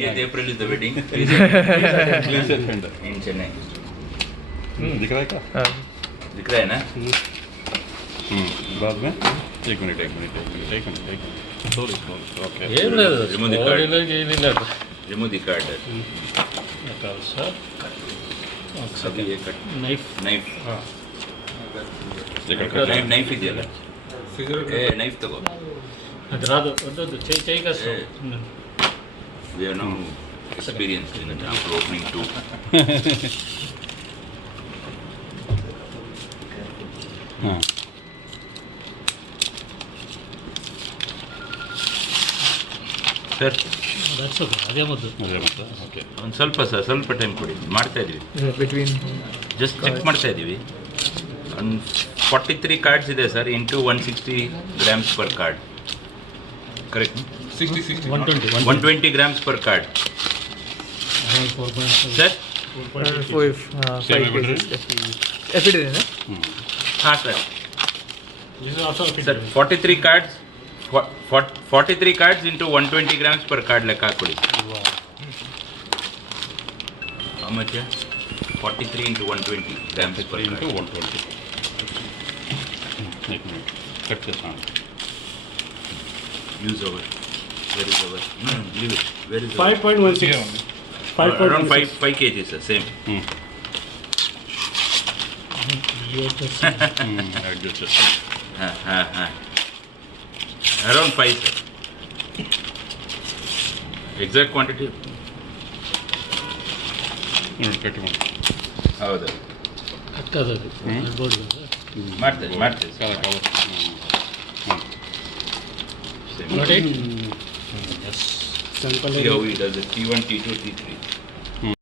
20th April is the wedding. Clean set fender. In Chennai. दिख रहा है क्या? दिख रहा है ना? बाद में एक मिनट ओके ఏం లేదు Remove the card. బాడీలోకి ఏమీ లేదు Remove the card. సార్ अभी ये कट నైఫ్ नाइफ ఇక్కడ नाइफ ಇದೆಯಲ್ಲ ಏ ನೈಫ್ ತಗೋ అది రాదు వద్దు చేయి కష్టం we have now experienced in the after opening two ಹಾಂ ಸರ್ ದಟ್ಸ್ ಓಕೆ ಅದೇ ಮೊದಲು ಅದೇ ಮತ್ತೆ ಓಕೆ ಒಂದು ಸ್ವಲ್ಪ ಟೈಮ್ ಕೊಡಿ ಮಾಡ್ತಾ ಇದೀವಿ between ಜಸ್ಟ್ ಚೆಕ್ ಮಾಡ್ತಾ ಇದ್ದೀವಿ ಒಂದು 43 ಕಾರ್ಡ್ಸ್ ಇದೆ sir into 160 grams per card correct 120 grams per card sir 5 cases. FID is ಹಾಂ sir sir 43 cards 43 cards into 120 grams per card ಲೆಕ್ಕ ಹಾಕೊಳ್ಳಿ how much 43 into 120 grams per into card 120 एक minute cut చేస్తాను use over where is over no leave it where is 5.16 around 5 kg sir same add చేస్తాను around 5 sir exact quantity ಕಟ್ಟಿ ಹೌದು ಕಾದು ಅದು board ಮಾಡ್ತೇವೆ ಕಾಲ cover same Got it? here we does the T1 T2 T3